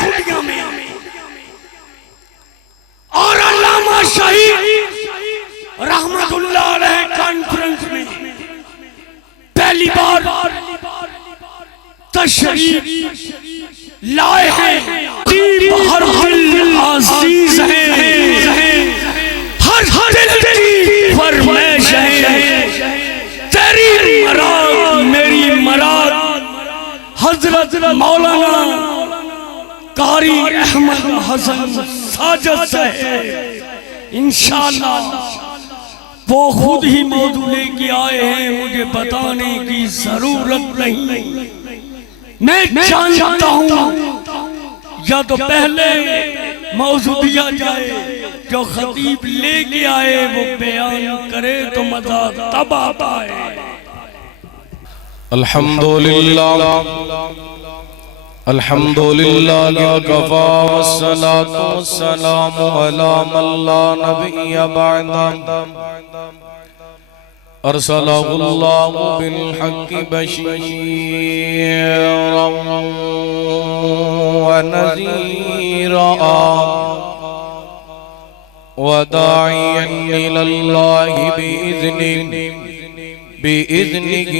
کھڑیاں میں اور علامہ شہید رحمت اللہ علیہ کانفرنس میں پہلی بار تشریف لائے ہیں. ہر دل عزیز ہے، ہر دل کی فرمائش ہے، تیری مراد میری مراد حضرت مولانا قاری احمد حسن ساجد سے ہے. انشاءاللہ وہ خود ہی موضوع لے کے آئے ہیں، مجھے بتانے کی ضرورت نہیں. میں جانتا ہوں یا تو پہلے موضوع دیا جائے، جو خطیب لے کے آئے وہ بیان کرے تو مزہ تب آتا ہے. الحمدللہ الحمدللہ کفا والصلاة والسلام علی من لا نبی بعد ارسلہ اللہ بالحق بشیرا ونذیرا وداعیا الی اللہ بإذنه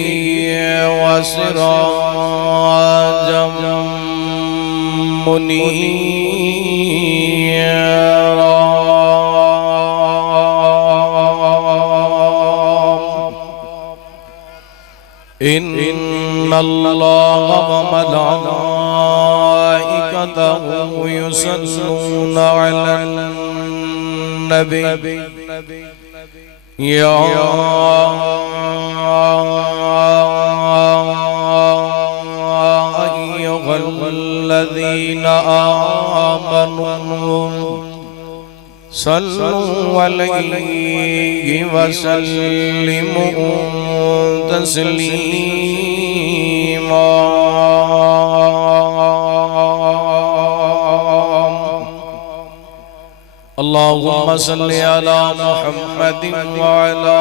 وسراجا منيرا. إن الله وملائكته يصلون على النبي يا أيها الذين آمنوا صلوا عليه وسلموا تسليما. اللهم صل على محمد وعلى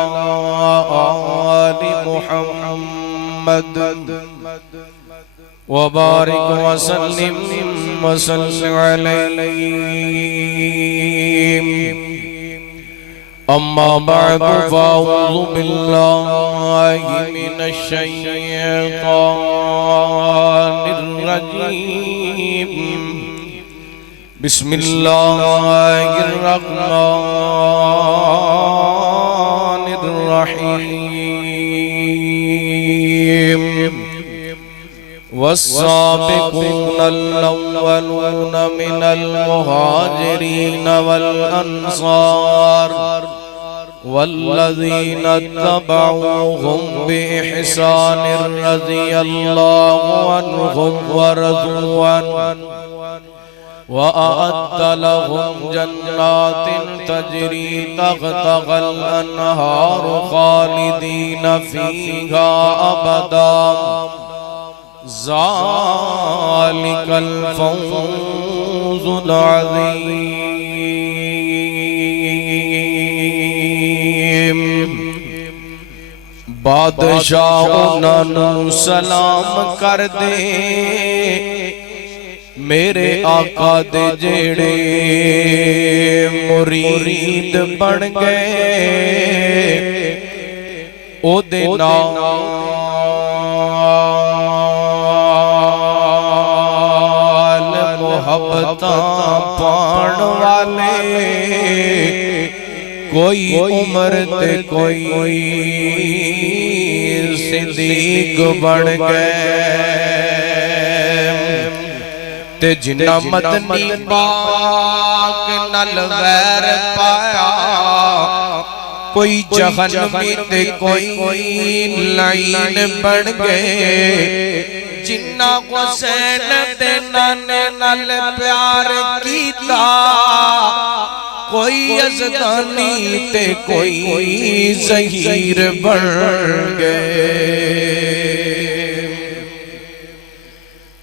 آل محمد وبارك وسلم عليه. أما بعد فأعوذ بالله من الشيطان الرجيم. بسم الله الرحمن الرحيم. والسابقون الأولون من المهاجرين والأنصار والذين اتبعوهم بإحسان رضي الله عنهم ورضوا عنه وأعد لهم جنات تجري تحتها الأنهار خالدين فيها أبدا ذلك الفوز العظيم. بادشاہوں سلام کر دے میرے آقا دے جیڑے مرید بن گئے او دے نال محبتاں پان والے کوئی عمر تے کوئی صدیق بن گئے تے جنہ مدنی پاک نال ویر پایا کوئی جہنمی تے کوئی لعین بن گئے جنہ حسین تے نانے نال پیار کیتا کوئی یزدانی تے کوئی زہیر بن گئے.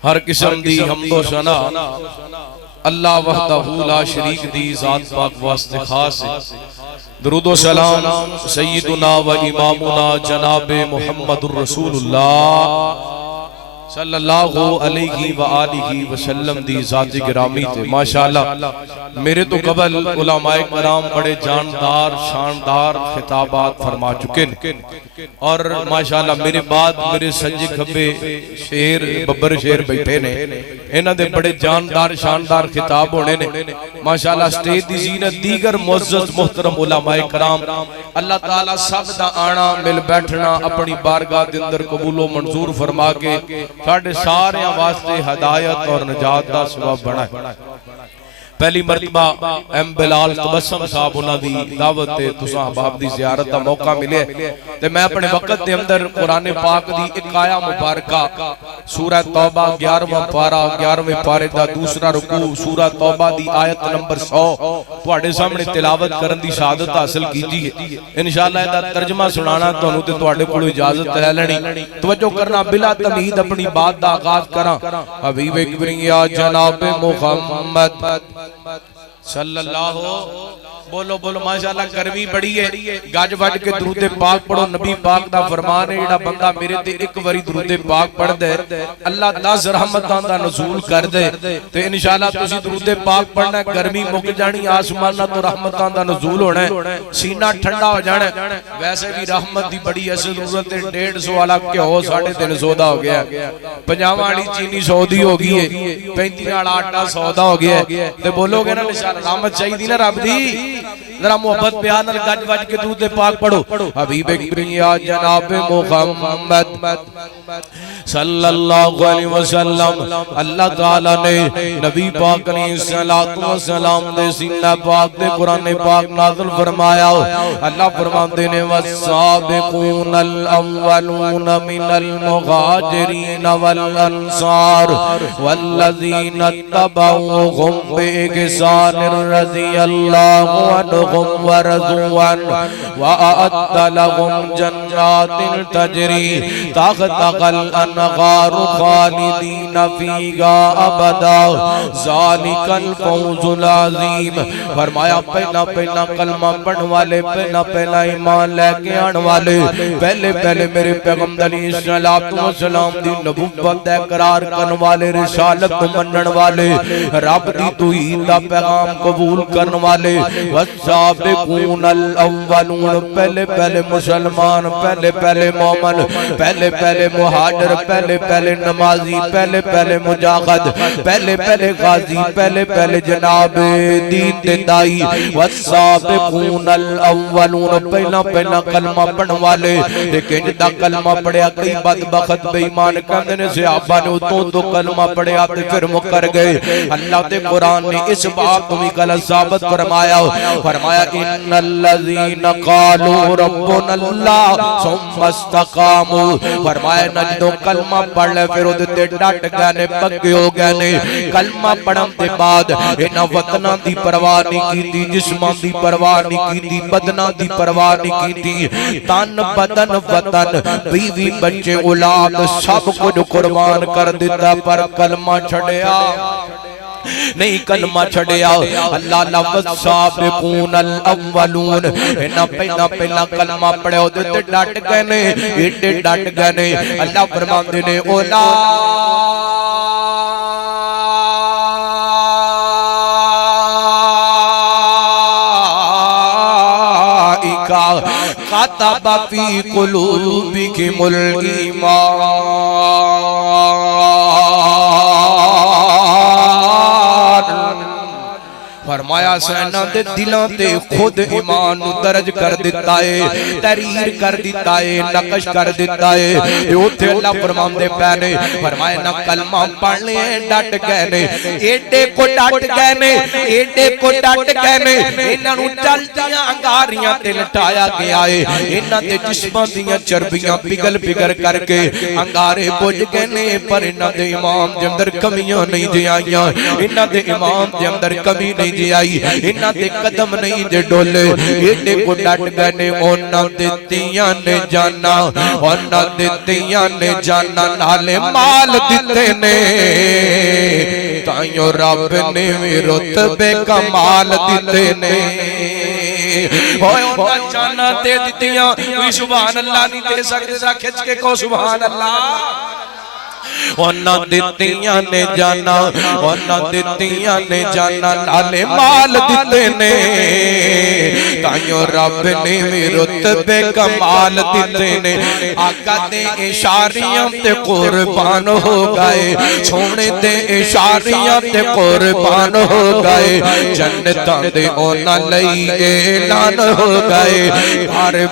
ہر قسم دی حمد و ثنا اللہ وحدہ لا شریک دی ذات پاک واسطے خاص ہے. درود و سلام سیدنا و امامنا جناب محمد الرسول اللہ صلی اللہ علیہ وآلہ وسلم دی ذات گرامی تے ماشاءاللہ میرے تو قبل علماء کرام بڑے جاندار شاندار خطابات فرما چکے ہیں اور ماشاءاللہ میرے بعد میرے سجے کھبے شیر ببر شیر بیٹھے نے انہاں دے بڑے جاندار شاندار خطاب ہونے نے ماشاءاللہ سٹیج دی زینت دیگر معزز محترم علماء کرام اللہ تعالیٰ سب دا آنا مل بیٹھنا اپنی بارگاہ دے اندر قبول و منظور فرما کے ساڑھے سارے واسطے ہدایت اور نجات دا سبب بنا ہے پہلی مرتبہ ایم بلال تبسم صاحب انہاں دی دعوت تے تساں احباب دی زیارت دا موقع ملے تے میں اپنے وقت دے اندر قرآن پاک دی ایک آیا مبارکہ سورہ توبہ 11واں پارہ 11ویں پارے دا دوسرا رکوع سورہ توبہ دی آیت نمبر 100 تواڈے سامنے تلاوت کرن دی سعادت حاصل کیتی ہے انشاءاللہ دا ترجمہ سنانا تانوں تے تواڈے کولوں اجازت لے لینی توجہ کرنا بلا تمہید اپنی بات دا آغاز کراں حبیب کبریا جناب محمد صلی اللہ بولو بولو ماشاءاللہ گرمی بڑی ہے گاج بج کے درود پاک پڑھو نبی پاک دا فرمان ہے جڑا بندہ میرے تے ایک واری درود پاک پڑھ دے اللہ 10 رحمتاں دا نزول کر دے تے انشاءاللہ تسی درود پاک پڑھنا ہے گرمی مک جانی آسمان تو رحمتاں دا نزول ہونا ہے سینہ ٹھنڈا ہو جانا ہے ویسے بھی رحمت دی بڑی ایسی ضرورت ہے 150 والا کہ ہو 350 ہو گیا ہے 50 والی چینی 100 دی ہو گئی ہے 35 والا آٹا 100 دا ہو گیا ہے تے بولو گے نا انشاءاللہ رحمت چاہیے دی نا رب دی ذرا محبت پیار نال گج وج کے درود پاک پڑھو حبیب کبریا جناب محمد صلی اللہ علیہ وسلم اللہ تعالیٰ نے نبی پاک علیہ السلام دے سینہ پاک دے قرآن پاک نازل فرمایا اللہ فرماندے نے والسابقون الاولون من المہاجرین والانصار والذین اتبعوهم بإحسان رضی اللہ عنہم ورضوا عنہ وأعد لهم جنات تجری تحتها الانہار خالدین فیہا ابدا ذالک الفوز العظیم فرمایا پہلا پہلا کلمہ پڑھن والے پہلا پہلا ایمان لے کے آن والے پہلے پہلے میرے پیغمبر علیہ السلام دی نبوت اقرار کرن والے رسالت منن والے رب دی توحید دا پیغام قبول کرن والے والسابقون الاولون پہلے پہلے مسلمان پہلے پہلے مومن پہلے پہلے مہاجر پہلے پہلے نمازی پہلے پہلے مجاہد پہلے پہلے غازی پہلے پہلے جناب دین دے دائی والسابقون الاولون پہلا پہلا کلمہ پڑھن والے لیکن جدا کلمہ پڑھیا کئی بدبخت بے ایمان کندے نے صحابہ نے تو کلمہ پڑھیا تے پھر مکر گئے اللہ تے قرآن نے اس بات کو بھی غلط ثابت فرمایا ان الذین قالوا ربنا اللہ ثم استقاموا فرمایا نجدو کلمہ پڑھ لے پھر ادھتے ڈٹ گئے نے پگے ہو گئے نے کلمہ پڑھن دے بعد انہاں وطناں دی پرواہ نہیں کیتی جسماں دی پرواہ نہیں کیتی بدناں دی پرواہ نہیں کیتی تن بدن وطن بیوی بچے اولاد سب کچھ قربان کر دیتا پر کلمہ چھڑیا نہیں کلمہ چھڑیا اللہ لفظ سابقون الاولون انہاں پہلا پہلا کلمہ پڑھے ہو دیتے ڈٹ گئے نے ایڈے ڈٹ گئے نے اللہ فرماندے نے کتب فی قلوبکم الایمان فرمایا سینہ دے دلوں تے خود ایمان درج کر دیتا ہے تحریر کر دیتا ہے نقش کر دیتا ہے اوتھے اللہ فرماندے پہنے فرمایا نہ کلمہ پڑھنے ڈٹ گئے نے ایڈے کو ڈٹ گئے نے ایڈے کو ڈٹ گئے نے انہاں نوں چلدیاں انگاریاں تے لٹایا گیا ہے انہاں دے جسماں دیاں چربیاں پگھل پگھل کر کے انگارے بجھ گئے نے پر انہاں دے ایمان دے اندر کمیاں نہیں جے آئیاں انہاں دے ایمان دے اندر کمی نہیں جے آئی انہاں دے قدم نہیں جے ڈولے ایڈے کو ڈٹ گئے نے انہاں دتیاں نے جانا انہاں دتیاں نے جانا نالے مال دتے نے تائیوں رب نے بھی رتبے کمال دتے نے ہوئے انہاں جانا دے دتیاں کوئی سبحان اللہ نہیں دے سکتے ذرا کھچ کے کو سبحان اللہ ਉਹਨਾਂ ਦਿੱਤੀਆਂ ਨੇ ਜਾਨਾਂ, ਉਹਨਾਂ ਦਿੱਤੀਆਂ ਨੇ ਜਾਨਾਂ, ਨਾਲੇ ਮਾਲ ਦਿੱਤੇ ਨੇ, ਤਾਈਓ ਰੱਬ ਨੇ ਵੀ ਰੁਤਬੇ ਕਮਾਲ ਦਿੱਤੇ ਨੇ। ਆਕਾ ਦੇ ਇਸ਼ਾਰਿਆਂ ਤੇ ਕੁਰਬਾਨ ਹੋ ਗਏ, ਸੋਹਣੇ ਦੇ ਇਸ਼ਾਰਿਆਂ ਤੇ ਕੁਰਬਾਨ ਹੋ ਗਏ, ਜੰਨਤਾਂ ਦੇ ਉਹਨਾਂ ਲਈ ਐਲਾਨ ਹੋ ਗਏ। ਬਾਰ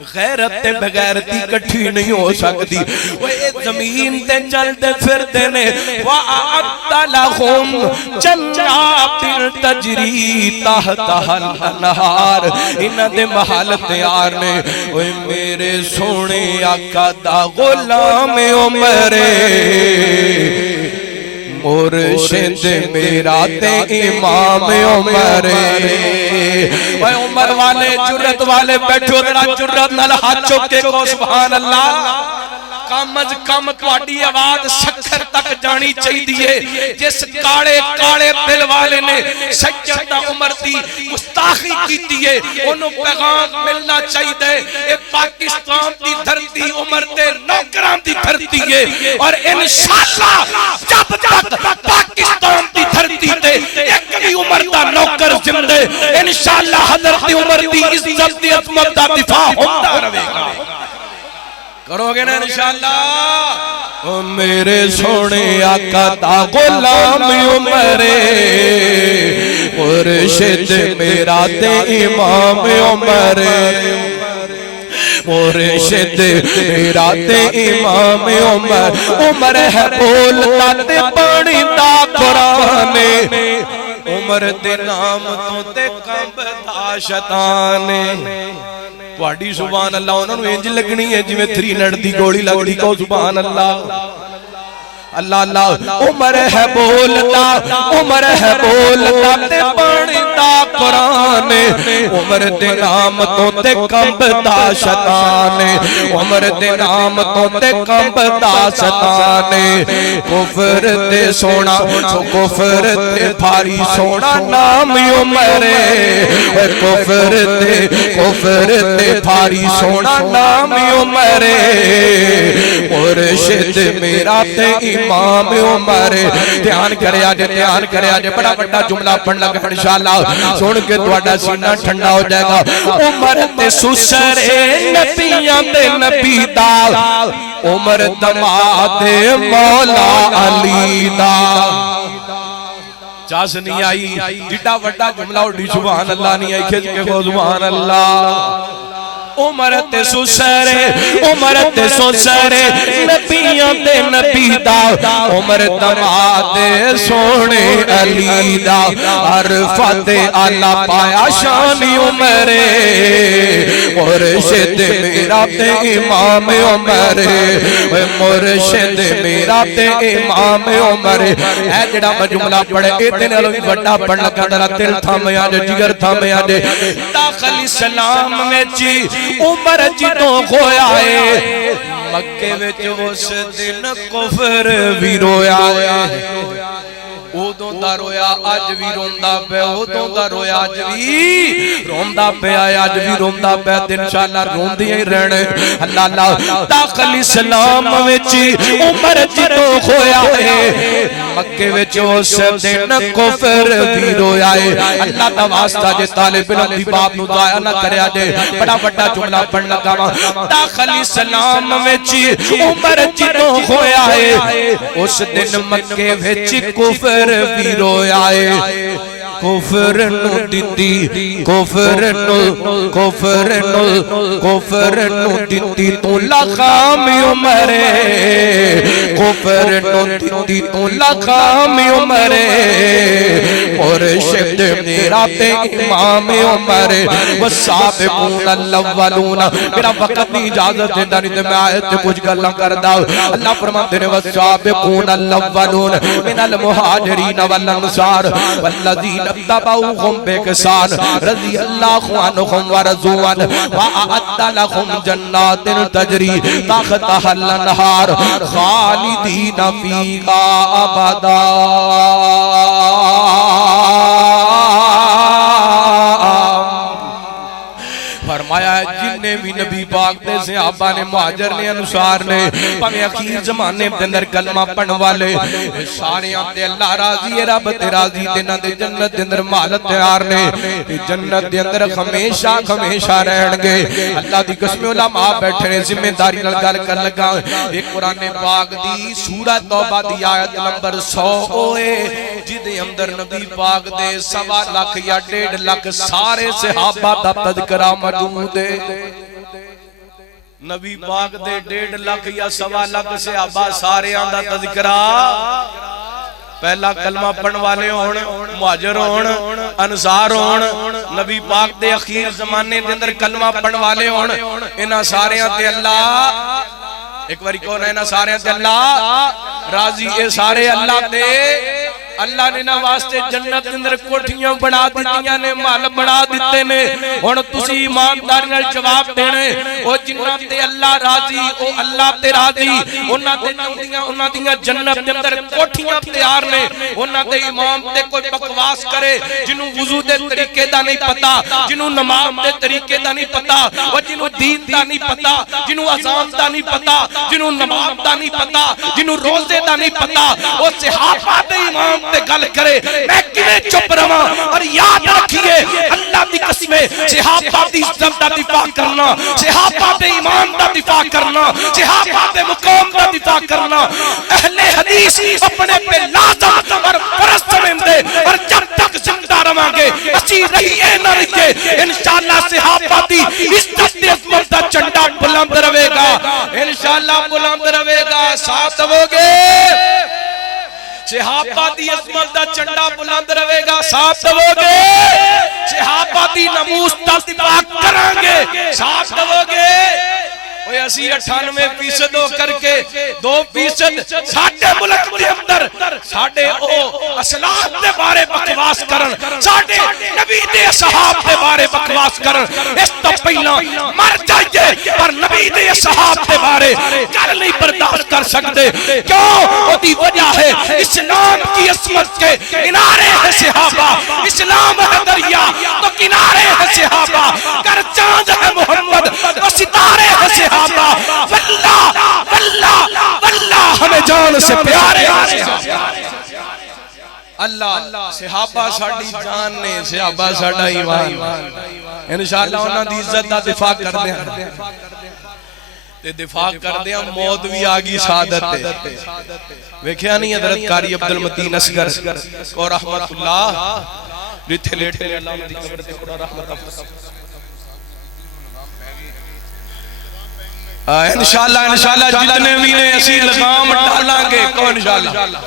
غیرت تے بغیرتی کٹھی نہیں ہو سکتی وہ ایک زمین تے چلتے پھرتے نے وَأَعَدَّ لَهُمْ جَنَّاتٍ تَجْرِي تَحْتَهَا الْأَنْهَارُ انہاں دے محل تیار نے اوے میرے سونے آقا دا غلام عمر مرشد میرا تے امام عمر اے عمر والے جرت والے بیٹھو ذرا جرت نال ہاتھ چوک کے کو سبحان اللہ کم از کم تواڈی آواز سکھر تک جانی چاہیے جس کاڑے کاڑے دل والے نے سیدنا عمر دی گستاخی کیتی ہے اونوں پیغام ملنا چاہیے اے پاکستان دی دھرتی عمر دے نوکراں دی دھرتی ہے اور انشاءاللہ جب تک پاکستان دی دھرتی تے ایک بھی عمر دا نوکر زندہ انشاءاللہ حضرت عمر دی عزت دی عظمت دا دفاع ہوندا رہے گا کرو گے نا انشاءاللہ میرے سونے آقا دا غلام عمر مرشد میرا تے امام عمر مرشد میرا تے امام عمر عمر ہے بولتا تے پڑھی دا قرآن عمر دے نام تو تے کمبدا شیطان تواڈی سبحان اللہ انہاں نوں انج لگنی ہے جویں 3 نٹ دی گولی لگدی کو سبحان اللہ اللہ اللہ عمر ہے بولتا تے پڑھدا قرآن عمر دے نام تو تے کمبدا شیطان عمر دے نام تو تے کمبدا شیطان کفر تے سونا کفر تے بھاری سونا نام عمر کفر تے بھاری سونا نام عمر مرشد میرا تے امام عمر دھیان کرے آجے بڑا بڑا جملہ پڑھنا کہ انشاءاللہ سن کے تواڈا سینہ ٹھنڈا ہو جائے گا عمر تے سسر نبیاں تے نبی دا عمر دماد مولا علی دا چاس نہیں آئی جڑا وڈا جملہ اڈی سبحان اللہ نہیں آئی کھچ کے کو سبحان اللہ عمر تے سسر نبیاں تے نبی دا عمر دماد سونے علی دا عرفت اعلی پایا شان عمر مرشد میرا تے امام عمر مرشد میرا تے امام عمر اے جڑا جملہ پڑھے اے تے نالوں وی بڑا پڑھن لگا ذرا دل تھامیا جے جگر تھامیا جے داخل اسلام وچ عمر جدوں ہویا ہے مکے وچ اس دن کفر وی رویا ہے اودوں دا رویا اج وی روندا پیا اودوں دا رویا اج وی روندا پیا اج وی روندا پیا تے انشاءاللہ روندیاں ہی رہنا اللہ اللہ داخل اسلام وچ عمر جدوں ہویا ہے مکے وچ اس دن کفر وی رویا ہے اللہ دا واسطہ جے طالب علم دی بات نو ضائع نہ کریا جے بڑا بڑا جملہ پڑھ لگا وا داخل اسلام وچ عمر جدوں ہویا ہے اس دن مکے وچ کفر بھی رویا ہے کفر نو دتی تو لقام عمر کفر نو دتی تو لقام عمر مرشد میرا تے امام عمر والسابقون الاولون میرا وقت نہیں اجازت دیندا نہیں تے میں آیت تے کچھ گلاں کردا اللہ فرماندے نے والسابقون الاولون من المہاجرین والانصار والذین اتبعوهم بإحسان رضی اللہ عنہم ورضوا عنہ وأعد لهم جنات تجری تحتها الأنہار خالدین فیہا ابدا فرمایا ہے جننے بھی نبی پاک دے صحابہ نے مہاجر نے انصار نے پاویں اخیر زمانے دے اندر کلمہ پڑھن والے سارے تے اللہ راضی ہے رب تے راضی تے نہ دے جنت دے اندر مالت تیار نے جنت دے اندر ہمیشہ رہن گے اللہ دی قسم علماء بیٹھے نے ذمہ داری نال گل کر لگا ایک قرآن پاک دی سورہ توبہ دی آیت نمبر 100 ہوئے جدے اندر نبی پاک دے 1.25 لاکھ یا 1.5 لاکھ سارے صحابہ دا تذکرہ موجود ہے نبی پاک دے 1.5 لاکھ یا 1.25 لاکھ صحابہ سارے آندہ تذکرہ پہلا کلمہ پڑھن والے ہون مہاجر ہون انصار ہون نبی پاک دے اخیر زمانے دے اندر کلمہ پڑھن والے ہون انہاں سارے تے اللہ ایک باری کون ہے انہاں سارے تے اللہ راضی اے سارے اللہ تے اللہ نے نہ واسطے جنت اندر کوٹھیاں بنا دیتیاں نے مال بنا دیتے نے ہن تسی ایمانداری نال جواب دینے او جنہاں تے اللہ راضی او اللہ تے راضی انہاں تے چاندیاں انہاں دیاں جنت دے اندر کوٹھیاں تیار نے انہاں تے امام تے کوئی بکواس کرے جنوں وضو دے طریقے دا نہیں پتا جنوں نماز دے طریقے دا نہیں پتا او جنوں دین دا نہیں پتا جنوں اذان دا نہیں پتا جنوں نماز دا نہیں پتا جنوں روزے دا نہیں پتا او صحابہ دے امام تے گل کرے میں کیویں چپ رہاں اور یاد رکھیے اللہ دی قسمیں صحابہ دی عزت دا دفاع کرنا صحابہ دے ایمان دا دفاع کرنا صحابہ دے مقام دا دفاع کرنا اہل حدیث اپنے پہ لازم اور فرض سمجھتے اور جب تک زندہ رہاں گے اسی رہیے نہ رہیے انشاءاللہ صحابہ دی عزت دے عظمت دا جھنڈا بلند رہے گا انشاءاللہ بلند رہے گا ساتھ ہو گے صحابہ دی عظمت دا جھنڈا بلند رہے گا ساتھ دو گے صحابہ دی ناموس دا دفاع کریں گے ساتھ دو گے اوہ اسی 98% ہو کر کے 2% ساڑھے ملک دے اندر ساڑھے او اسلام دے بارے بکواس کرن ساڑھے نبی دے صحاب دے بارے بکواس کرن اس تو پہلا مر جائیے پر نبی دے صحاب دے بارے کر نہیں برداشت کر سکتے کیوں وہ دی وجہ ہے اسلام کی عصمت کے کنارے ہے صحابہ اسلام ہے دریا تو کنارے ہے صحابہ کر چاند ہے محمد تو ستارے ہے صحابہ واللہ واللہ واللہ ہمیں جان سے پیارے اللہ صحابہ ساڑھی جان نے صحابہ ساڑھا ایمان انشاءاللہ انہاں دی عزت دا دفاع کر دیں تے دفاع کر دیں موت بھی آگی سعادت تے ویکھیا نہیں حضرت قاری عبدالمتین اصغر کو رحمت اللہ رتھے لیٹے اللہ نے قبر تے خدا رحمت انشاءاللہ جتنے بھی نے اسی لگام ڈالاں گے کو انشاءاللہ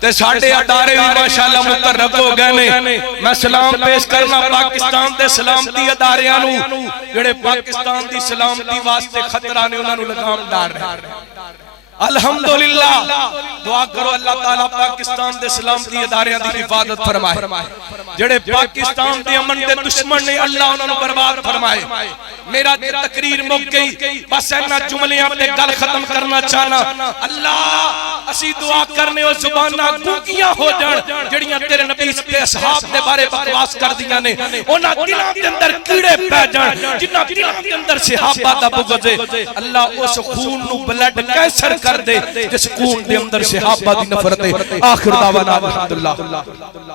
تے ساڑھے اڈارے بھی ماشاءاللہ مترک ہو گئے نے میں سلام پیش کرنا پاکستان دے سلامتی اداریانو جڑے پاکستان دی سلامتی واسطے خطرہ نے انہوں لگام ڈال رہے الحمدللہ دعا کرو اللہ تعالیٰ پاکستان دے سلامتی اداریاں دی حفاظت فرمائے جڑے پاکستان دے امن دے دشمن نے اللہ انہوں برباد فرمائے میرا دے تقریر مک گئی بس اینا جملیاں تے گل ختم کرنا چاہنا اللہ اسی دعا کرنے اور زبانہ گوگیاں ہو جان جڑیاں تیرے نبی کے اصحاب دے بارے بکواس کر دیا نے انہاں دلوں دے اندر کیڑے پہ جان جنہاں دلوں دے اندر صحابہ دا بغض ہے اللہ اس خون نو بلڈ کیسر کر دے جس خون دے اندر صحابہ دی نفرت ہے آخر دعوانا الحمدللہ